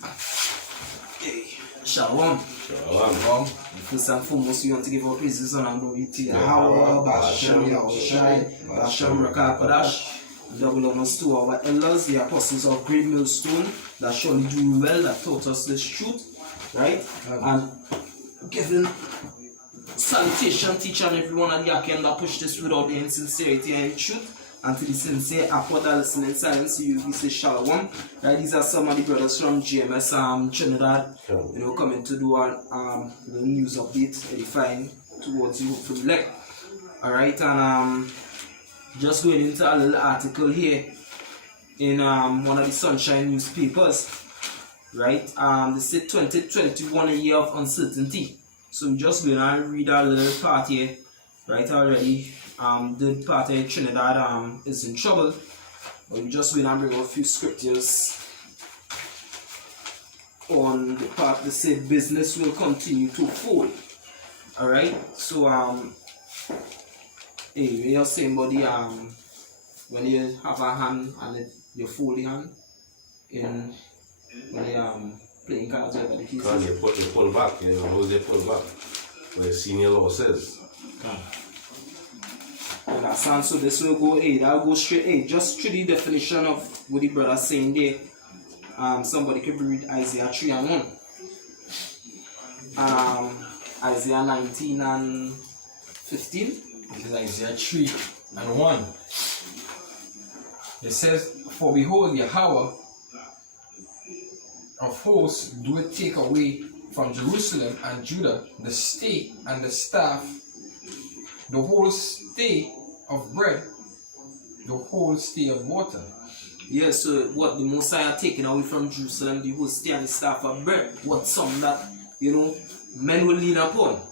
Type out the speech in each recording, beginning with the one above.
Hey, Shalom. Shalom. First and foremost, we want to give our praises on our glory to Yahweh, Bashem, Yahushai, Bashem, Rakakadash. Double honors to our elders, the apostles of Great Millstone, that surely do well, that taught us this truth, right? And giving salutation, teach and everyone at the Aken that push this without the insincerity and truth. And to the sincere upward that listen in silence, we say Shalom. Right, these are some of the brothers from GMS Trinidad, coming to do the news update, edifying towards you from elect. Alright, and just going into a little article here in one of the Sunshine newspapers. Right, they say 2021 a year of uncertainty. So we're just going to read a little part here. Right, already the party in Trinidad is in trouble, but we're just going to bring out a few scriptures on the part that say business will continue to fall. Alright, so hey, when you're saying about the when you have a hand and you fold the hand in when you playing cards or whatever the case is. You pull back, they pull back. Where senior law says. Understand? So this will go A, that'll go straight A. Just through the definition of what the brother's saying there. Somebody could read Isaiah 3 and 1. Isaiah 19 and 15. This is Isaiah 3 and 1. It says, "For behold, Yahweh of hosts doeth take away from Jerusalem and Judah the stay and the staff, the whole stay of bread, the whole stay of water." Yeah, so what the Messiah taking away from Jerusalem, the whole stay and the staff of bread. What some that, men will lean upon.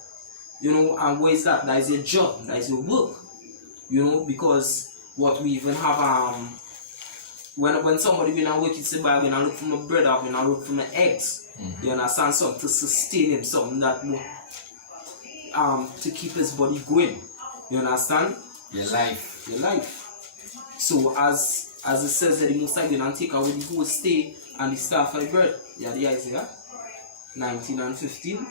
And what is that? That is a job, that is a work. Because what we even have, when somebody will work, it's about when I look for my bread up, when I look for my eggs. You understand? Something to sustain him, something that to keep his body going. You understand? Your life. So as it says that the Messiah will take away the whole stay and the staff of the bread. Yeah, the Isaiah 19 and 15.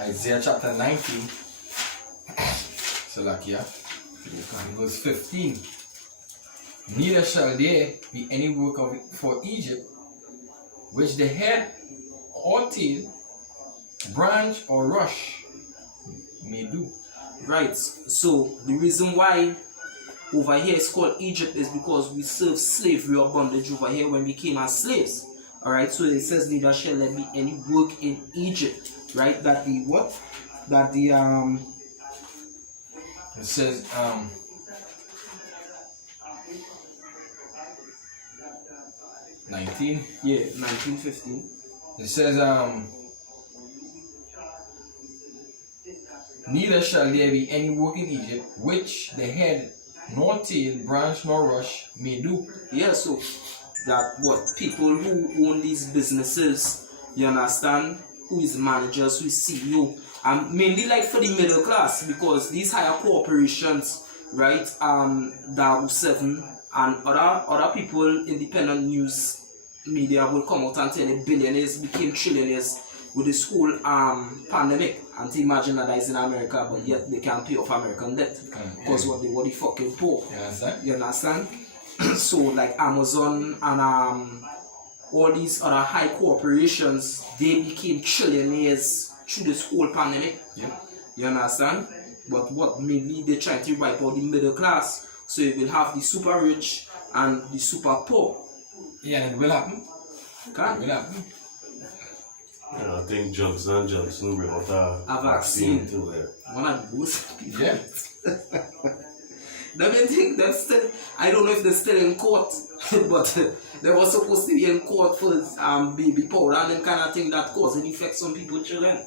Isaiah chapter 19. Salakia. Verse 15. "Neither shall there be any work of it for Egypt, which the head or tail, branch or rush may do." Right, so the reason why over here it's called Egypt is because we served slavery or bondage over here when we came as slaves. Alright, so it says neither shall there be any work in Egypt. Right, that the what? That the It says 19. Yeah, 1915. It says "Neither shall there be any work in Egypt, which the head nor tail, branch nor rush may do." Yeah, so that what people who own these businesses, you understand, who is managers, who is CEO, and mainly like for the middle class, because these higher corporations, right, Daru 7 and other people, independent news media will come out and tell the billionaires became trillionaires with this whole pandemic. And to imagine that is in America, but yet they can't pay off American debt because what the fucking poor. You understand? So like Amazon and all these other high corporations, they became trillionaires through this whole pandemic. You understand? But what mainly they try to wipe out the middle class, so you will have the super rich and the super poor. Yeah, it will happen. It will happen. I think Johnson & Johnson bring out a vaccine too there. One of those people. Yeah. They think they're still, I don't know if they're still in court, but they were supposed to be in court for baby powder and them kind of thing that causing effects on people's children.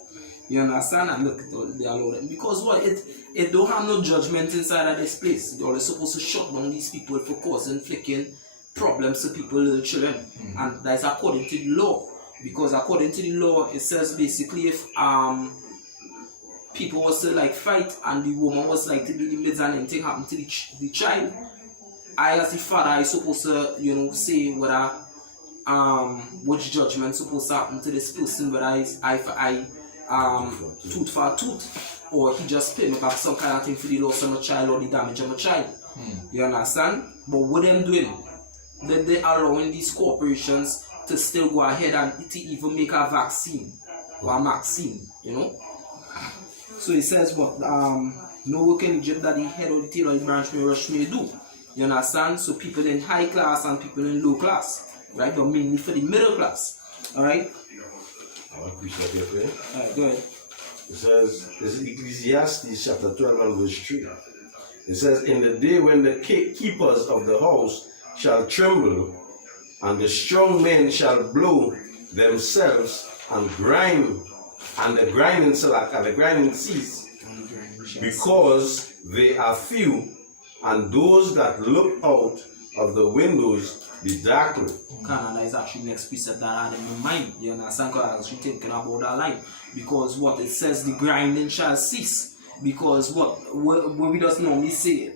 You understand? And look, they allow them. Because what? It don't have no judgment inside of this place. They're supposed to shut down these people for causing flicking problems to people, little children. And that's according to the law. Because according to the law, it says basically if people was to like fight and the woman was like to be the midst and anything happened to the child, I as the father I supposed to, say whether which judgment supposed to happen to this person, whether it's eye for eye, tooth for tooth, or he just pay me back some kind of thing for the loss of my child or the damage of my child. You understand? But what them doing? They allowing these corporations to still go ahead and to even make a vaccine or a vaccine, So it says what no work in Egypt that the head of the tail or the branch may rush may do. You understand? So people in high class and people in low class, right? But mainly for the middle class. Alright? I appreciate your prayer. Alright, go ahead. It says, this is Ecclesiastes chapter 12 and verse 3. It says, in the day when the keepers of the house shall tremble, and the strong men shall blow themselves and grind, and the grinding slack and the grinding cease, because they are few, and those that look out of the windows be darkened. Canada is actually the next precept that I had in my mind. You understand? Because I was actually thinking about that line. Because what it says, the grinding shall cease. Because what we just normally say,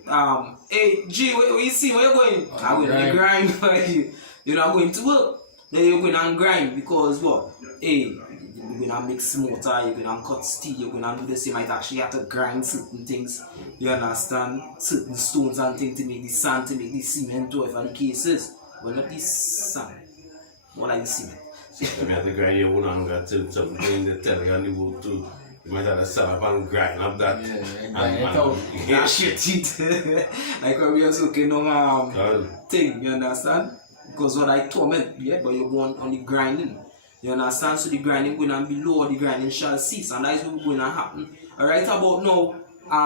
hey G, where you see where you're going? I'm going to grind for you. You're not going to work. Then you're going to grind because what? Hey, you're going to mix mortar, you're going to cut steel, you're going to do this. You might actually have to grind certain things. You understand? Certain stones and things to make the sand, to make the cement, whatever the case is. Well, not this sand. What like the cement? So you have to grind your own anger till something in the telly on the wood too. You might have to stand up and grind up that. Yeah, shit. Like when we are looking on thing, you understand? Because what I torment, yeah, but you go on the grinding. You understand? So the grinding going to be low, the grinding shall cease, and that is what's going to happen. Alright, about now,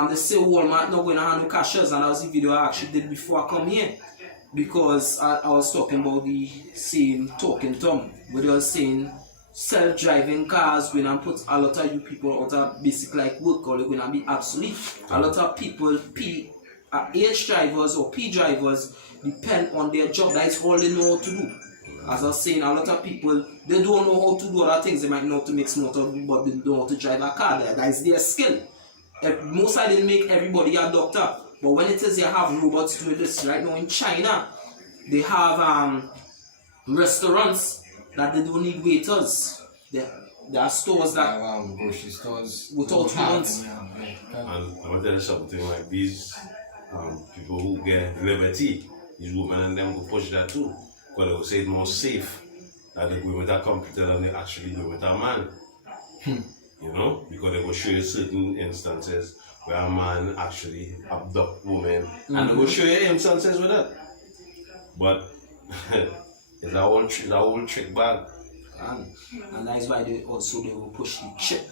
they say Walmart not going to handle cashiers, and that was the video I actually did before I come here. Because I was talking about the same talking Tom, where they were saying self-driving cars going to put a lot of you people out of basic like work, or they're going to be obsolete. A lot of people, H drivers or P drivers, depend on their job. That is all they know how to do. As I was saying, a lot of people, they don't know how to do other things. They might know how to make motor, but they don't know how to drive a car. That is their skill. Most of them make everybody a doctor. But when it is you have robots doing this, right now in China, they have restaurants that they don't need waiters. There are stores that grocery stores without humans. And I'm going to tell you something like these people who get liberty, these women and them will push that too. Because they will say it's more safe that they go with a computer than they actually go with a man. Because they will show you certain instances where a man actually abduct women, and they will show you instances with that. But it's a whole trick bag. And that is why they will push the chip.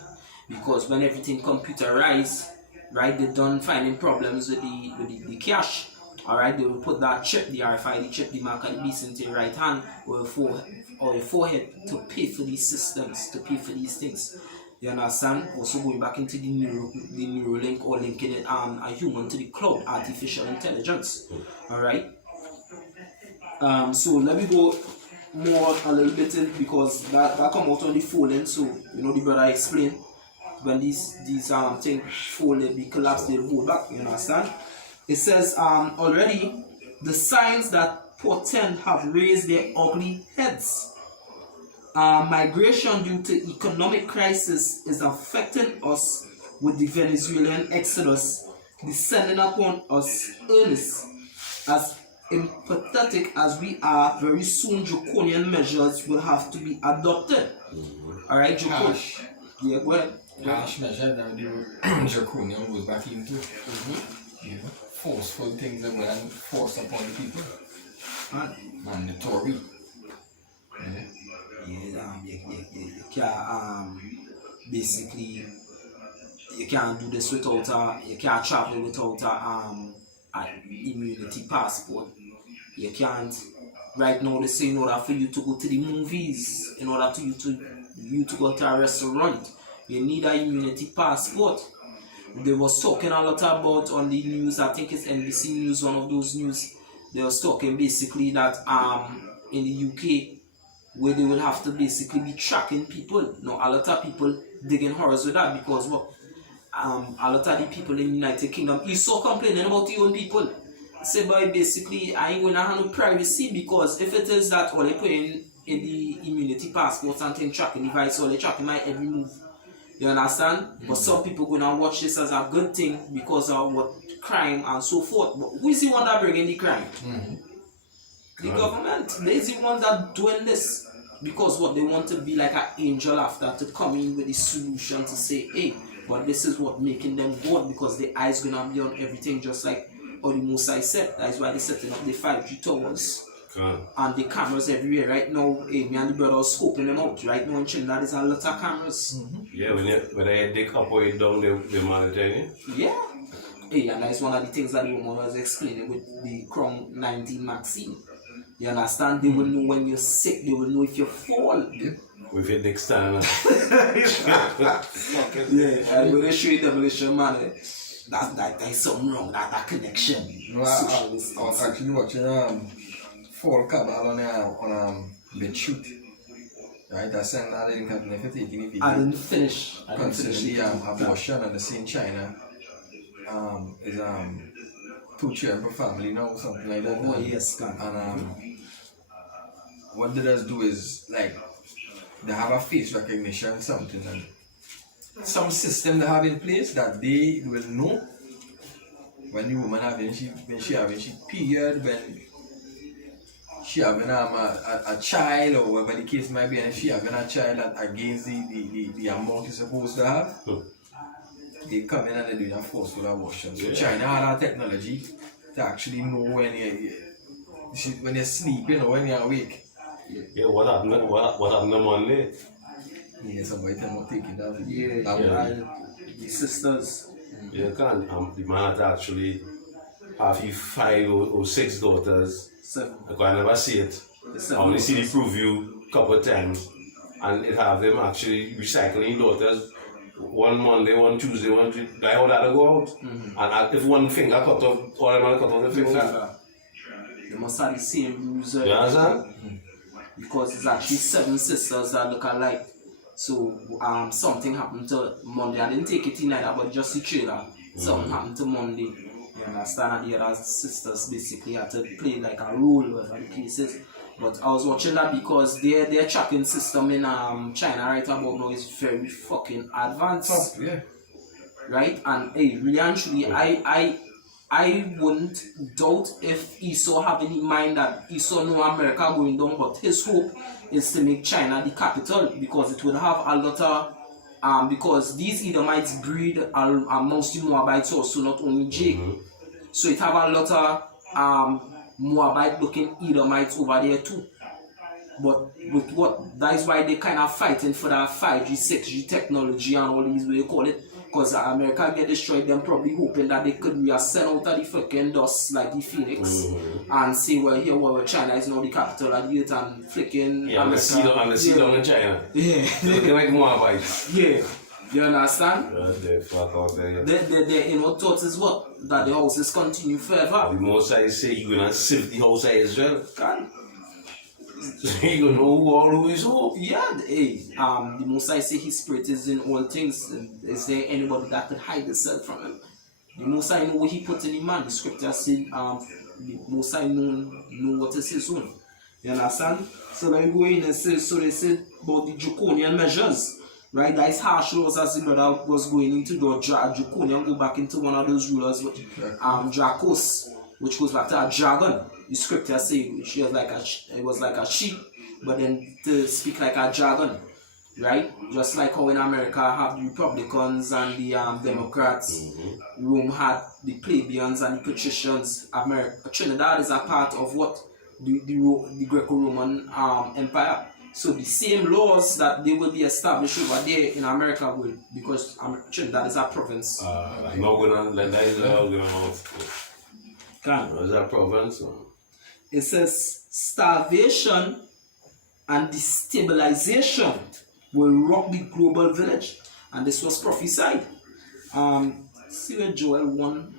Because when everything computerized, right, they're done finding problems with the cash. Alright, they will put that chip, the RFID chip, the mark of the beast into your right hand or your forehead to pay for these systems, to pay for these things. You understand? Also going back into the Neuralink or linking it a human to the cloud, artificial intelligence. Alright? So let me go more a little bit in, because that come out on the folding. So the brother explained when these things fold, they be collapsed, they'll hold back. You understand? It says already the signs that portend have raised their ugly heads. Migration due to economic crisis is affecting us, with the Venezuelan exodus descending upon us earnest. As empathetic as we are, very soon draconian measures will have to be adopted. Alright, draconian. Yeah, go ahead. Harsh measure that the draconian goes back into. Forceful things that will force upon people. Mandatory. You can't basically you can't do this without you can't travel without an immunity passport. You can't. Right now they say in order for you to go to the movies, in order for you to go to a restaurant, you need an immunity passport. They was talking a lot about on the news, I think it's NBC News, one of those news, they was talking basically that in the UK, where they will have to basically be tracking people. Now a lot of people digging horrors with that, because what a lot of the people in the United Kingdom, you saw complaining about your own people. say boy, basically I ain't gonna have no privacy, because if it is that all they put in the immunity passports and thing tracking device, all they tracking my every move. You understand? But some people gonna watch this as a good thing because of what crime and so forth. But who is the one that bringing the crime? The government. They're the ones that doing this because what they want to be like an angel after, to come in with the solution to say, hey, but this is what making them good, because the eyes gonna be on everything, just like the Mosai said. That's why they're setting up the 5G towers. And the cameras everywhere. Right now, me and the brother are scoping them out. Right now in Trinidad, there's a lot of cameras. Yeah, when they dig up or down, they monitor you. Yeah. Hey, and that's one of the things that the woman was explaining with the Crown 19 vaccine. You understand? They will know when you're sick. They will know if you fall. With your dick standing up. Yeah, and when they show you demolition, man, there's something wrong. That connection. No, I was actually watching Fall Cabal on BitChute. Right, that's saying that they didn't have anything to take any video. I didn't finish. Considering the abortion and the same China is 2 children per family now, something like that. Oh, yes, God. And what they just do is like they have a face recognition something, and some system they have in place that they will know when the woman having she having period, when she having a child, or whatever the case might be, and she having a child against the amount you're supposed to have. They come in and they do a forceful abortion. So China had that technology to actually know when you're sleeping or when you're awake. Yeah, what happened on Monday? Yeah, somebody tell me taking that. The sisters. Yeah, the man had actually have 5 or 6 daughters. 7. I never see it. I only see the preview a couple of times, and it have them actually recycling daughters. One Monday, one Tuesday, one Tuesday. Like how that go out. And if one finger cut off, all them cut off the finger. They must have the same rules. You understand? Because it's actually 7 sisters that look alike. So something happened to Monday. I didn't take it in either, but just the trailer. Something happened to Monday. You understand? And the other sisters basically had to play like a role, whatever the case is. But I was watching that because their tracking system in China right about now is very fucking advanced. Yeah. Right? And hey, really and truly, I wouldn't doubt if Esau have in mind that Esau know America going down, but his hope is to make China the capital, because it will have a lot of because these Edomites breed amongst the Moabites also, not only Jake. So it have a lot of Moabite looking Edomites over there too. But with what, that is why they kind of fighting for that 5G, 6G technology and all these, what you call it. Because America get destroyed, them probably hoping that they could send out of the fucking dust like the Phoenix and say, well, here, well, China is now the capital of the earth and flicking. Yeah, and the sea down in China. Yeah. Looking like Moabites. Yeah. You understand? They fuck out there. Their inward thoughts is what? That the houses continue forever. The Mosai say you're gonna sift the house as well. Can. You know who is who. Yeah, hey, the Mosai say his spirit is in all things. Is there anybody that could hide itself from him? The Mosai know what he put in the man. The scripture say the Mosai know what is his own. You understand? So let me go in and say, so they said about the draconian measures. Right, that is harsh laws, as the brother was going into the draconian, go back into one of those rulers, which Dracos, which goes back to a dragon. The scripture say which was like it was like a sheep, but then to speak like a dragon, right? Just like how in America have the Republicans and the Democrats, Rome had the plebeians and the patricians. Trinidad is a part of what the Greco-Roman Empire. So the same laws that they will be established over there in America will, because Trinidad is a province. Not gonna let that is all going on. Is that province? It says starvation and destabilization will rock the global village, and this was prophesied. See what Joel 1.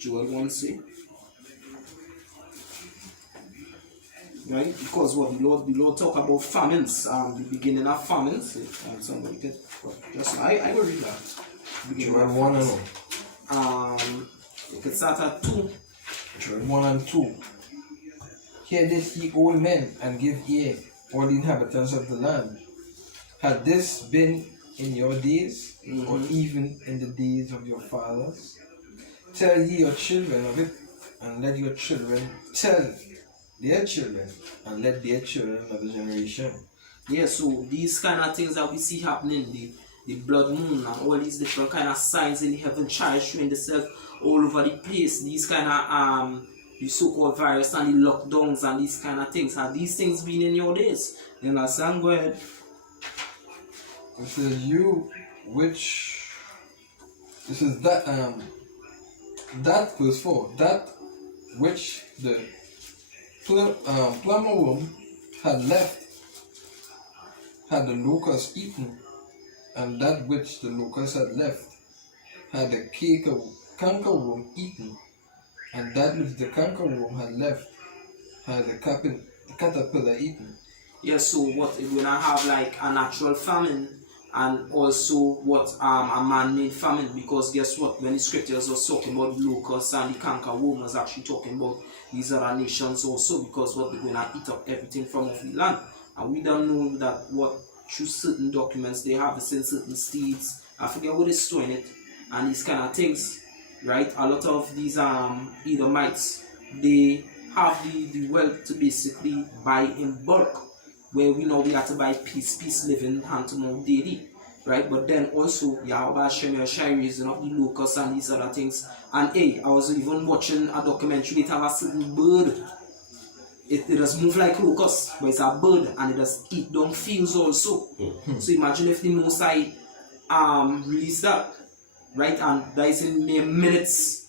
Joel 1 say. Right? Because what the Lord talk about famines, the beginning of famines. Somebody could just I will read that. Joel 1 and 1. It could start at 2 1 and 2. Hear this, ye old men, and give ear, all the inhabitants of the land. Had this been in your days, or even in the days of your fathers? Tell ye your children of it, and let your children tell their children, and let their children of the generation. Yeah, so these kind of things that we see happening, the blood moon and all these different kind of signs in the heaven, child showing themselves all over the place, these kind of the so-called virus and the lockdowns and these kind of things. Have these things been in your days? You understand? Go ahead. It says you which this is that that verse 4, that which the plumber worm had left had the locust eaten, and that which the locust had left had the canker worm eaten, and that which the canker worm had left had the caterpillar eaten. Yes, so what we're gonna have like a natural famine and also what a man-made famine, because guess what, when the scriptures was talking about locusts and the canker worm was actually talking about these other nations also, because what they're gonna eat up everything from off the land. And we don't know that what through certain documents they have in certain states, I forget what is storing it, and these kind of things, right? A lot of these Edomites, they have the wealth to basically buy in bulk, where we know we have to buy peace living hand to mouth daily, right? But then also Yahweh Hashem Yoshai raising up the locusts and these other things. And hey, I was even watching a documentary, it have a certain bird. It does move like locusts, but it's a bird and it does eat down fields also. So imagine if the Mosai release that, right? And that is in mere minutes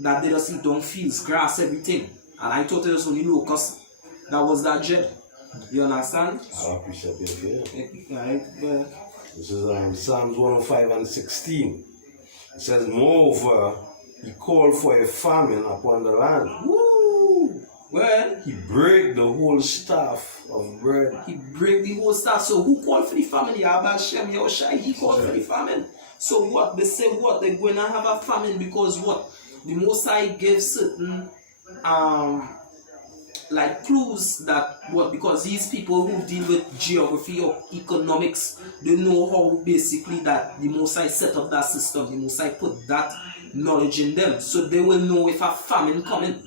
that they just eat down fields, grass, everything. And I thought it was only locusts that was that jet. You understand? I appreciate it, yeah. Right, well. This is Psalms 105 and 16. It says, moreover, he called for a famine upon the land. Woo! Well, he break the whole staff of bread. He break the whole staff. So who called for the famine? Yahweh Hashem Yoshai, he called for the famine. So what? They say what? They're going to have a famine because what? The Most High gave certain like clues that what, because these people who deal with geography or economics, they know how basically that the Most High set up that system, the Most High put that knowledge in them, so they will know if a famine coming,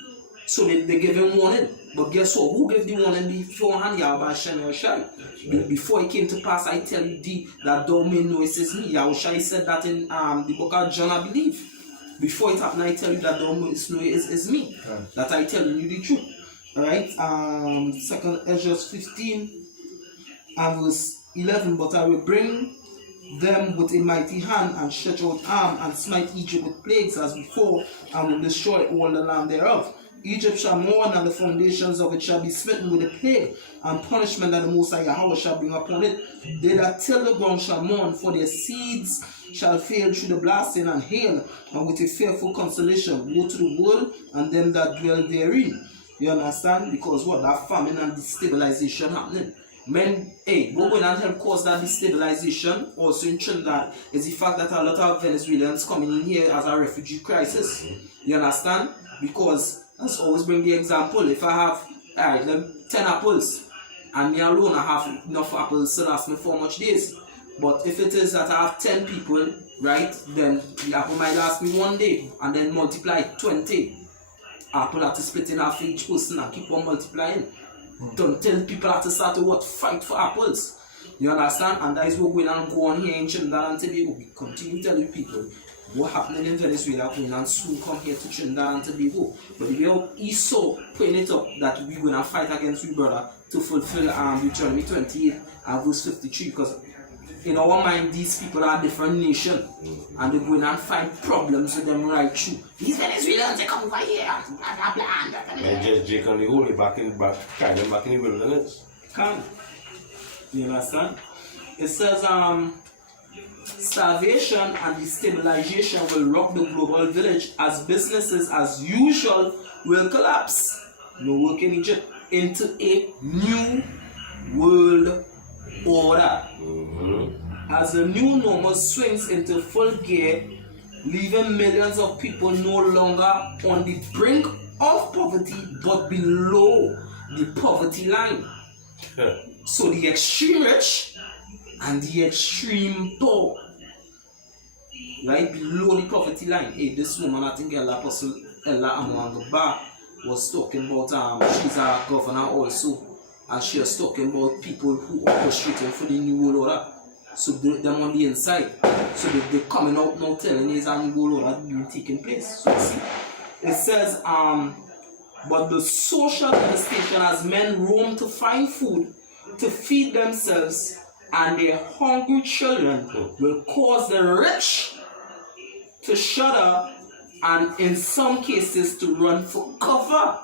so they give him warning. But guess what, who gave the warning beforehand? Yahweh Hashem Yoshai. Before it came to pass, I tell you thee that thou may know it is me. Yahushai said that in the book of John, I believe. Before it happened, I tell you that thou mayest know it is me, that I tell you the truth. Alright, 2nd Ezra 15 and verse 11. But I will bring them with a mighty hand and stretch out arm and smite Egypt with plagues as before, and will destroy all the land thereof. Egypt shall mourn, and the foundations of it shall be smitten with a plague, and punishment that the Most High Yahweh shall bring upon it. They that till the ground shall mourn, for their seeds shall fail through the blasting and hail, and with a fearful consolation. Woe to the world and them that dwell therein. You understand? Because what? That famine and destabilization happening. Men, hey, what going on help cause that destabilization also in Trinidad is the fact that a lot of Venezuelans coming in here as a refugee crisis. You understand? Because let's always bring the example. If I have, alright, 10 apples, and me alone I have enough apples to last me for much days. But if it is that I have 10 people, right, then the apple might last me 1 day, and then multiply 20. Apple have to split in half for each person and keep on multiplying. Until people have to start to what? Fight for apples. You understand? And that is what we're going to go on here in Trinidad and Tobago. We continue telling people what happening in Venezuela going and soon come here to Trinidad and Tobago. But the way Esau putting it up that we're going to fight against we brother to fulfill Deuteronomy 28 and verse 53, because in our mind, these people are different nations, and they go in and find problems with them right through. These Venezuelans, they come over here, and blah, blah, blah. And just Jake and the Holy back in the wilderness. Come. You understand? It says, starvation and destabilization will rock the global village as businesses as usual will collapse. No work in Egypt into a new world order. As the new normal swings into full gear, leaving millions of people no longer on the brink of poverty but below the poverty line. So the extreme rich and the extreme poor, right below the poverty line. Hey, this woman, I think Ella Apostle Ella Amwangaba was talking about she's a governor also, and she was talking about people who are frustrated for the new world order. So them on the inside. So they're coming out now telling us a new world order being taking place. So see, it says but the social devastation as men roam to find food to feed themselves and their hungry children will cause the rich to shudder and in some cases to run for cover.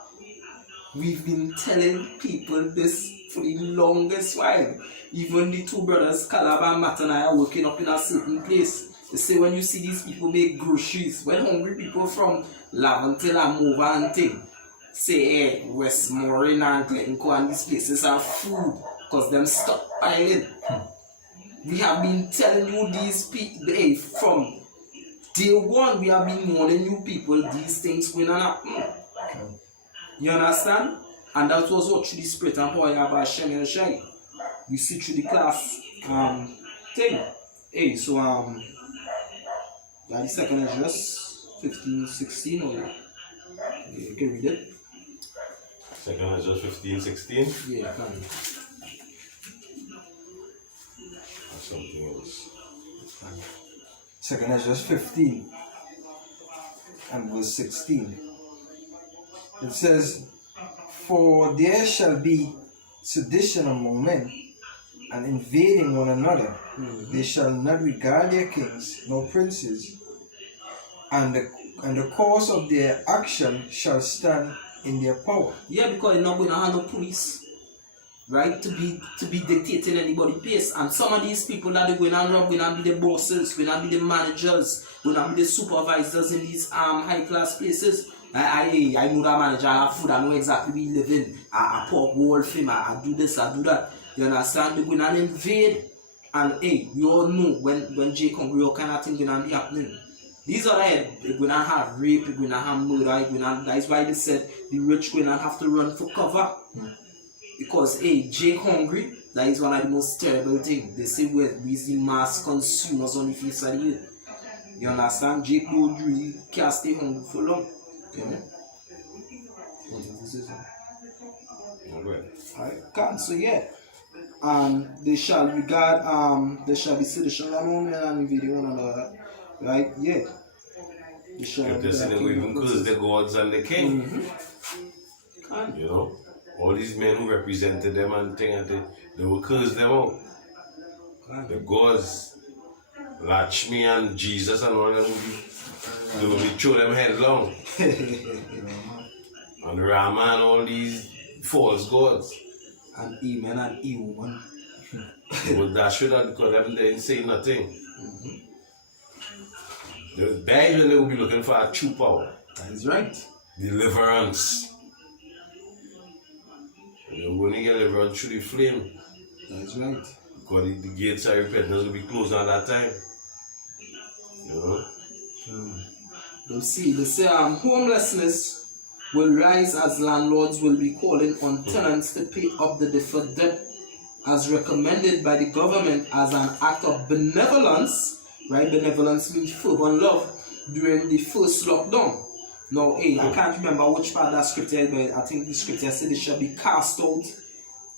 We've been telling people this for the longest while. Even the two brothers, Caleb and Matt, and I are working up in a certain place. They say when you see these people make groceries, when hungry people from Laventil and Mova and thing, say, hey, Westmoreland and Glencoe and these places have food because them stockpiling. We have been telling you these people, hey, from day one, we have been warning you people these things going on happen. You understand? And that was what through the spirit and power of Hashem and Shai. We see through the class thing. Hey, so the second address 15:16 or you can read it. Second address 15:16. Yeah, I can. Or something else. Second Ezra's 15 and verse 16. It says, for there shall be sedition among men, and invading one another. They shall not regard their kings nor princes, and the cause of their action shall stand in their power. Yeah, because you're not going to handle police, right? To be dictating anybody's pace. And some of these people that they're going to rob, going to be the bosses, going to be the managers, going to be the supervisors in these high class places. I know that manager, I have food, I know exactly where he living. I pop wall for him, I do this, I do that. You understand? They're going to invade. And hey, we all know when Jake Hungry, all kind of thing going to be happening. These are they're going to have rape, they're going to have murder, that's why they said the rich going to have to run for cover. Because hey, Jake Hungry, that is one of the most terrible things. They say we're the mass consumers on the face of the earth. You understand? Jake don't really can't stay hungry for long. You know? Alright, so yeah. They shall regard they shall be sedition among men and invading one another. Right? Yeah. They shall If they say they will even curse the gods and the king. Mm-hmm. You know? All these men who represented them and things, they will curse them out. The gods, Lakshmi and Jesus and all them, they will be throw them headlong. And Rama and all these false gods. And Amen and E-woman. But that should not, because them they ain't say nothing. There they will be looking for a true power. That is right. Deliverance. You're going to get deliverance through the flame. That is right. Because the gates of repentance will be closed at that time. You know? They say homelessness will rise as landlords will be calling on tenants to pay up the deferred debt as recommended by the government as an act of benevolence, right? Benevolence means fervent love during the first lockdown. Now, hey, I can't remember which part of that scripture, but I think the scripture said it shall be cast out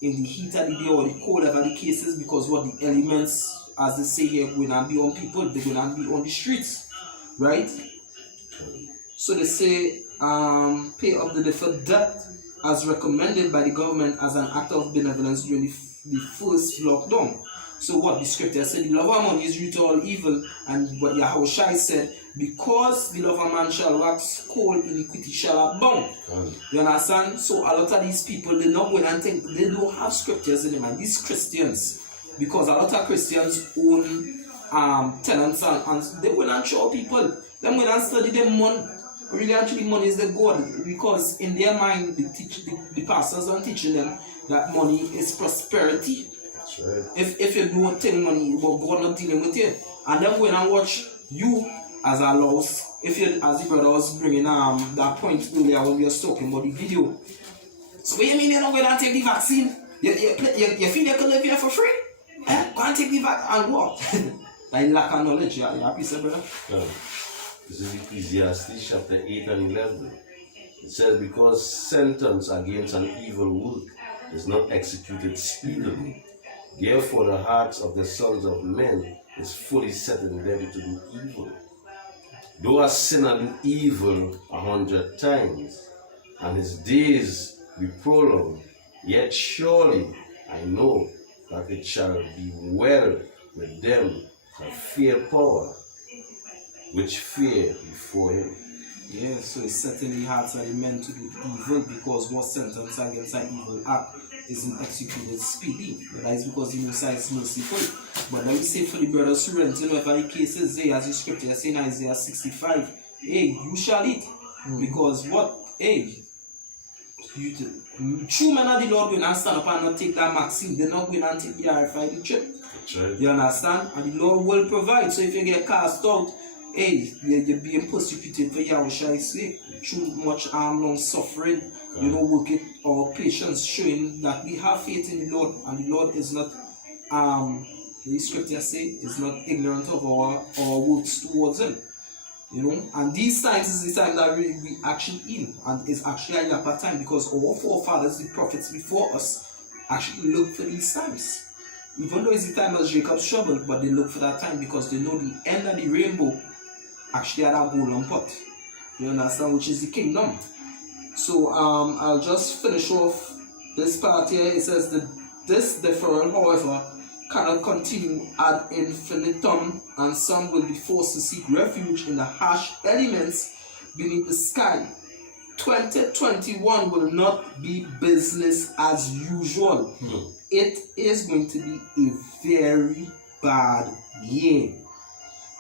in the heat of the day or the cold of the cases because what the elements, as they say here, going to be on people, they're going to be on the streets, right? So they say, pay up the deferred debt as recommended by the government as an act of benevolence during the first lockdown. So what the scripture said, the love of money is root to all evil, and what Yahushua said, because the love of man shall wax cold, iniquity shall abound. You understand? So a lot of these people, they not going and think they don't have scriptures in them, and these Christians, because a lot of Christians own tenants and they will not show people. Them will not study them money. Really actually money is the God, because in their mind the pastors are teaching them that money is prosperity. That's right. If you don't think money, but God not dealing with you. And then when I watch you as a lost if you, as the brother was bringing that point earlier when we were talking about the video. So what you mean you're not going to take the vaccine? You feel you can live here for free? Eh? Go and take the vaccine and what? Like lack of knowledge, you happy, sir, brother? Yeah. This is Ecclesiastes chapter 8 and 11. It says, because sentence against an evil work is not executed speedily, therefore the hearts of the sons of men is fully set in them to do evil. Though a sinner do evil 100 times, and his days be prolonged, yet surely I know that it shall be well with them that fear power, which fear before him. Yeah, so it's certainly hearts are meant to do evil, because what sentence against an evil act isn't executed speedily. But that is because the Most High is merciful. But let me say for the brothers who rent, whatever the case is there, as the scripture is saying in Isaiah 65, hey, you shall eat. Because what? Hey, true men of the Lord will not stand up and not take that vaccine. They're not going to take the RFID chip. Right. You understand? And the Lord will provide. So if you get cast out, hey, you're being persecuted for Yahushua's sake. Too much long suffering, work it, our patience, showing that we have faith in the Lord, and the Lord is not, the scripture say, is not ignorant of our works towards Him. And these times is the time that we actually in, and it's actually a yapper time, because our forefathers, the prophets before us, actually look for these times. Even though it's the time of Jacob's trouble, but they look for that time because they know the end of the rainbow actually had a golden pot. You understand? Which is the kingdom. So I'll just finish off this part here. It says that this deferral, however, cannot continue ad infinitum, and some will be forced to seek refuge in the harsh elements beneath the sky. 2021 will not be business as usual. It is going to be a very bad year.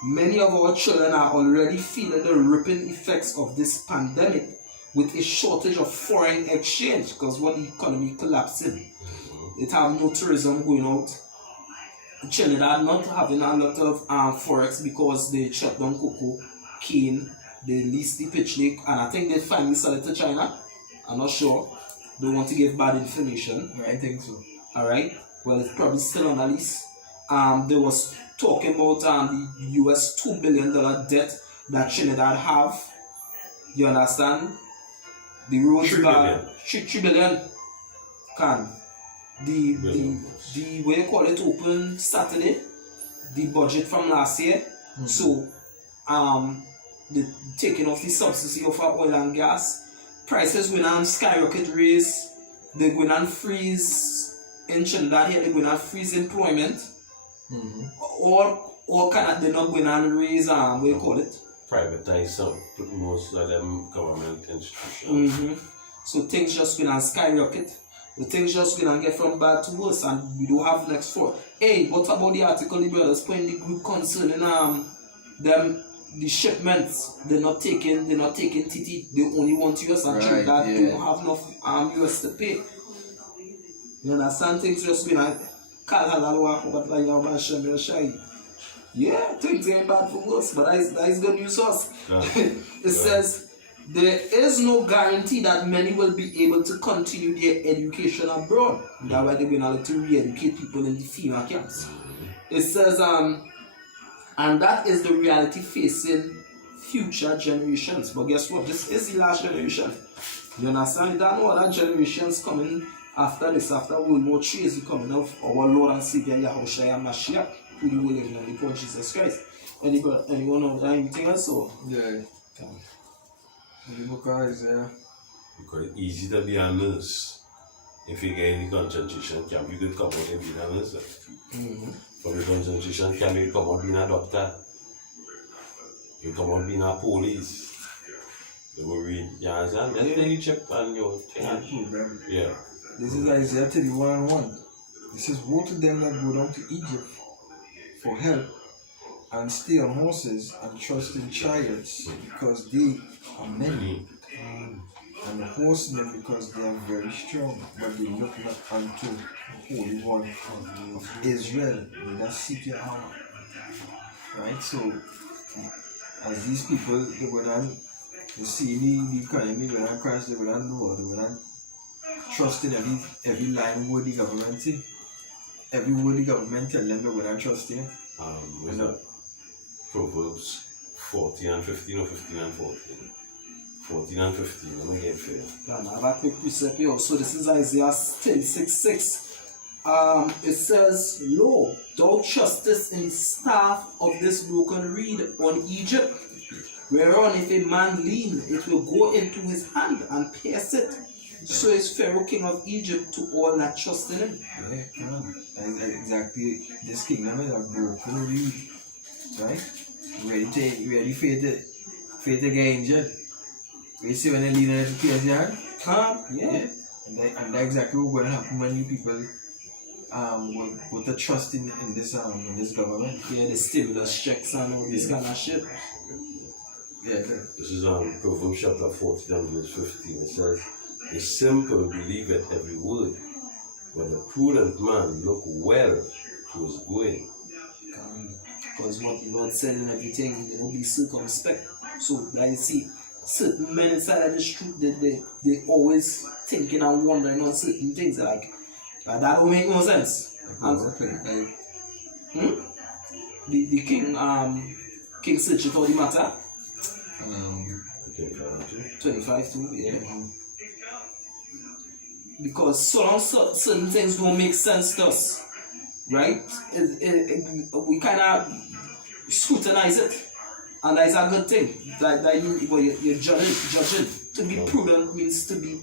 Many of our children are already feeling the ripping effects of this pandemic, with a shortage of foreign exchange, because what the economy collapsing. It have no tourism going out. Trinidad not having a lot of forex because they shut down cocoa, cane, they lease the pitch lake, and I think they finally sell it to China. I'm not sure. Don't want to give bad information. I think so. Alright, well, it's probably still on the lease. They was talking about the US $2 billion debt that Trinidad have. You understand? The roads 3 billion. 3 billion. The way you call it open Saturday, the budget from last year. So the taking off the subsidy of our oil and gas, prices went on skyrocket raise. They're going on freeze in Trinidad here. They're going on freeze employment. Or kind of they're not going on raise what you call it? Privatize some, most of them government institutions. So things just going on skyrocket. The things just going to get from bad to worse, and we don't have next for. Hey, what about the article the brothers put in the group concerning them the shipments? They're not taking TT. They only want US, and Trinidad don't have enough US to pay. You understand? Things just going to yeah, things ain't bad for us, but that is good news to us. It says there is no guarantee that many will be able to continue their education abroad. That's why they're going to re-educate people in the FEMA camps. It says, and that is the reality facing future generations. But guess what? This is the last generation. You understand? You don't know what that generation's coming after this, after World War III is the coming of our Lord and Savior Yahushua Mashiach, who the will in the Lord Jesus Christ. Anyone know that anything else? So? Yeah. The book of Isaiah. Because it's easy to be a nurse. If you get any concentration camp, you could come out and be a nurse. From the concentration camp, you come out being a doctor. You come out being a police. They will read, you understand? Then you check on your thing. Yeah. This is Isaiah 31:1. This is, woe to them that go down to Egypt for help, and stay on horses, and trust in chariots, because they are many, and the horsemen because they are very strong, but they look not unto the Holy One of Israel, neither seek Yahweh. Right? So as these people, they go down, you see the economy going to crash, they go down the world, they go down trust in every line word the government say. Every word the government tell them, they go down trust in. Was that Proverbs 40 and 15 or 15 and 14? 14 and 15, let me get fair. I have a quick precept here. So this is Isaiah 10:6. It says, Lo, thou trustest in the staff of this broken reed on Egypt, whereon if a man lean, it will go into his hand and pierce it. So is Pharaoh king of Egypt to all that trust in him. Yeah, exactly. This kingdom is a broken reed, right? Ready for it to get injured. You see when they lean on it to pierce your hand? Yeah. And that's exactly what's going to happen when you people with the trust in this government. Yeah, the stimulus checks and all this kind of shit. Yeah. This is Proverbs chapter 14 and verse 15. It says, the simple believeth every word, but the prudent man look well to his going. Because what the Lord said in everything, they will be circumspect. So that you see, certain men inside of the street, they always thinking and wondering on certain things like that don't make no sense. The king search for the matter. 25 too, yeah. Because so long certain things don't make sense to us, right? We kind of scrutinize it, and that's a good thing. That you're judging. To be prudent means to be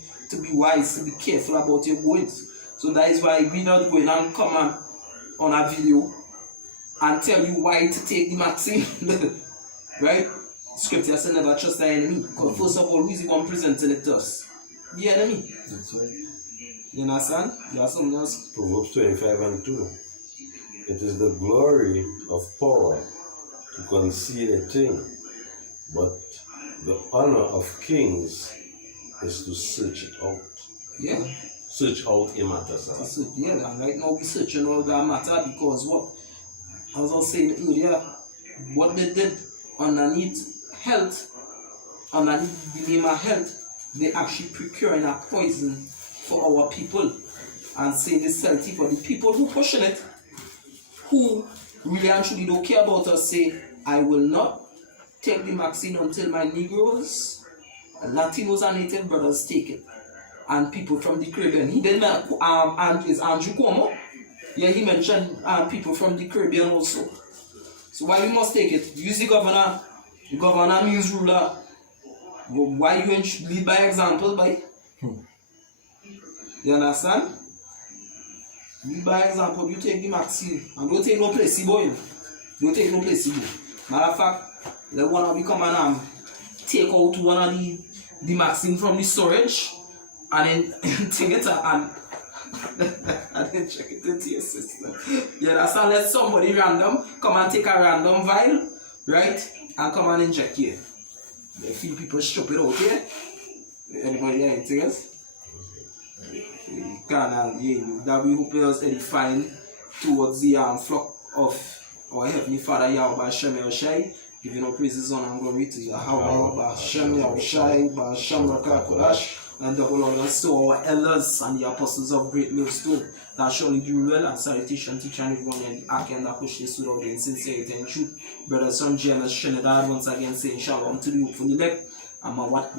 wise, to be careful about your goings. So that is why we not going and come on a video and tell you why to take the vaccine, right? Scripture says never trust the enemy. Because first of all, who is the one presenting it to us? The enemy. That's right. You understand? You have something else? Proverbs 25 and 2. It is the glory of power to conceal a thing, but the honor of kings is to search it out. Yeah. Search out a matter, sir. So, yeah, and right now we're searching all that matter because what? As I was saying earlier, what they did underneath health, underneath the name of health, they actually procuring a poison for our people and saying it's healthy for the people who pushing it, who really and truly don't care about us, say, I will not take the vaccine until my Negroes, Latinos and Native brothers take it. And people from the Caribbean. He didn't is Andrew Cuomo. Yeah, he mentioned people from the Caribbean also. So why we must take it? Use the governor. The governor means ruler. Why you lead by example, by? You understand? Lead by example. You take the vaccine and don't take no placebo. Don't take no placebo. Matter of fact, the one we come and take out one of the vaccine from the storage. And then take it and then check it into your system. You understand? Let somebody random come and take a random vial, right? And come and inject you. They feel people stupid out here. Anybody hear anything else? That we hope us edifying towards the flock of our Heavenly Father Yahweh Hashem Yahushai. Giving our praises, honor and glory to Yahweh Hashem Yahushai, Hashem Rakakodash. And double honors to our elders and the apostles of Great Millstone that surely do well, and salutation to each and everyone in the ark and that push this without in sincerity and truth. Brother Son James Trinidad once again saying shalom to the hopeful elect. I'm a what?